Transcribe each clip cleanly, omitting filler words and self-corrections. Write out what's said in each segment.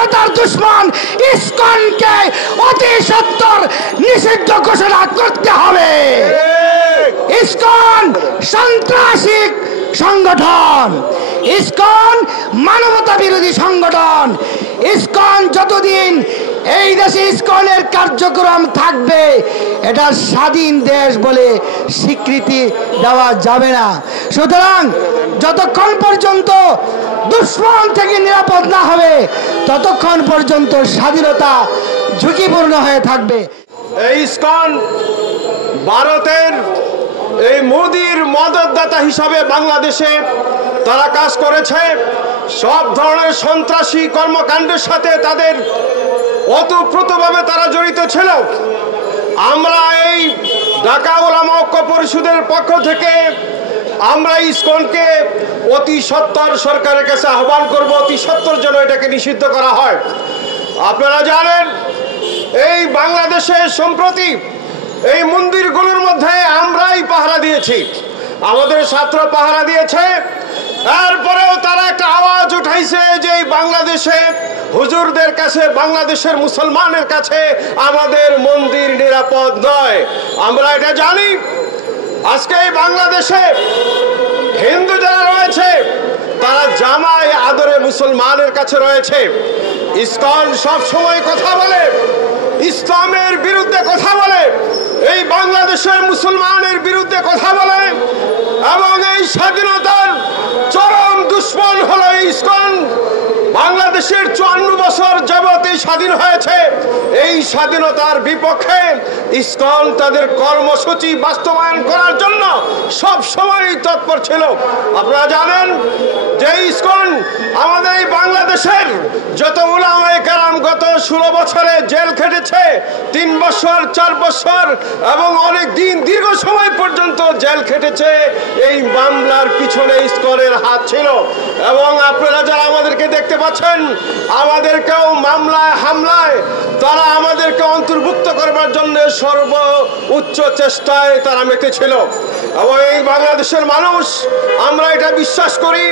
স্বাধীনতার দুশ্মন ইসকনকে অতি সত্বর নিষিদ্ধ ঘোষণা করতে হবে। ইসকন সন্ত্রাসী সংগঠন, ইসকন মানবতা বিরোধী সংগঠন। ইসকন যতদিন এই দেশে ইসকনের কার্যক্রম থাকবে এটা স্বাধীন দেশ বলে স্বীকৃতি দেওয়া যাবে না। সুতরাং যতক্ষণ পর্যন্ত দুশ্মন থেকে নিরাপদ না হবে ততক্ষণ পর্যন্ত স্বাধীনতা ঝুঁকিপূর্ণ হয়ে থাকবে। এই ইসকন ভারতের এই মোদির মদতদাতা হিসাবে বাংলাদেশে তারা কাজ করেছে। সব ধরনের সন্ত্রাসী কর্মকাণ্ডের সাথে তাদের ওতপ্রোতভাবে তারা জড়িত ছিল। আমরা এই ঢাকা উলামা ঐক্য পরিষদের পক্ষ থেকে আমরা ইসকনকে অতি সত্বর সরকারের কাছে আহ্বান করব, অতি সত্বর যেন এটাকে নিষিদ্ধ করা হয়। আপনারা জানেন এই বাংলাদেশে সম্প্রতি এই মন্দিরগুলোর মধ্যে আমরাই পাহারা দিয়েছি, আমাদের ছাত্র পাহারা দিয়েছে। এরপরেও তারা একটা আওয়াজ উঠাইছে যে বাংলাদেশে হুজুরদের কাছে, বাংলাদেশের মুসলমানের কাছে আমাদের মন্দির নিরাপদ নয়। আমরা এটা জানি। আজকে এই বাংলাদেশে হিন্দু যারা রয়েছে তারা জামাই আদরে মুসলমানের কাছে রয়েছে। ইসকন সব সময় কথা বলে, ইসলামের বিরুদ্ধে কথা বলে, এই বাংলাদেশের মুসলমানের বিরুদ্ধে কথা বলে এবং এই স্বাধীনতার চরম দুশ্মন হলো ইসকন। বাংলাদেশের 54 বছর যাবত এই স্বাধীন হয়েছে, এই স্বাধীনতার বিপক্ষে ইসকন তাদের কর্মসূচি বাস্তবায়ন করার জন্য সব সময় তৎপর ছিল। আপনারা জানেন যে ইসকন আমাদের এই বাংলাদেশের যত উলামায়ে কেরাম গত 16 বছরে জেল খেটেছে, 3 বছর 4 বছর এবং অনেক দিন দীর্ঘ সময় পর্যন্ত জেল খেটেছে। এই মামলার পিছনে ইসকনের হাত ছিল। এবং আপনারা যারা আমাদেরকে দেখতে পাচ্ছেন, আমাদেরকেও মামলায় হামলায় তারা আমাদেরকে অন্তর্ভুক্ত করবার জন্য সর্বোচ্চ চেষ্টায় তারা মেতেছিল। এবং এই বাংলাদেশের মানুষ আমরা এটা বিশ্বাস করি,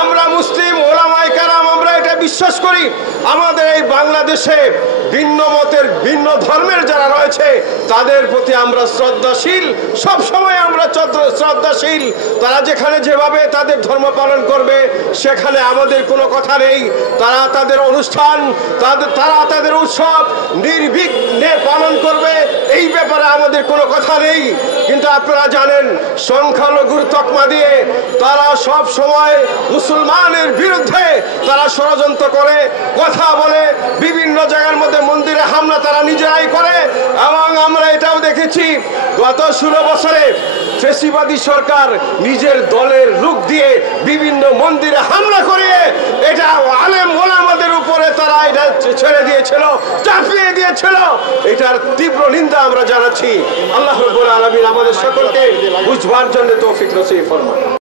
আমরা মুসলিম ওলামায়ে কেরাম আমরা এটা বিশ্বাস করি, আমাদের এই বাংলাদেশে ভিন্ন মতের ভিন্ন ধর্মের যারা রয়েছে তাদের প্রতি আমরা শ্রদ্ধাশীল, সব সময় আমরা শ্রদ্ধাশীল। তারা যেখানে যেভাবে তাদের ধর্ম পালন করবে সেখানে আমাদের কোনো কথা নেই। তারা তাদের অনুষ্ঠান, তারা তাদের উৎসব নির্বিঘ্নে পালন করবে, এই ব্যাপারে আমাদের কোনো কথা নেই। কিন্তু আপনারা জানেন সংখ্যালঘুর তকমা দিয়ে তারা সব সময় মুসলমানের বিরুদ্ধে তারা ষড়যন্ত্র করে, কথা বলে, বিভিন্ন জায়গার মধ্যে মন্দিরে হামলা তারা নিজেরাই করে। এবং আমরা এটাও দেখেছি গত 16 বছরে ফেসিবাদী সরকার নিজের দলের লোক দিয়ে বিভিন্ন মন্দিরে হামলা করে এটা আলেম ওলামাদের উপরে তারা এটা ছেড়ে দিয়েছিল, চাপিয়ে দিয়েছিল। এটার তীব্র নিন্দা আমরা জানাচ্ছি। আল্লাহ রাব্বুল আলামিন আমাদের সকলকে বুঝবার জন্য তৌফিক নসিব ফরমান।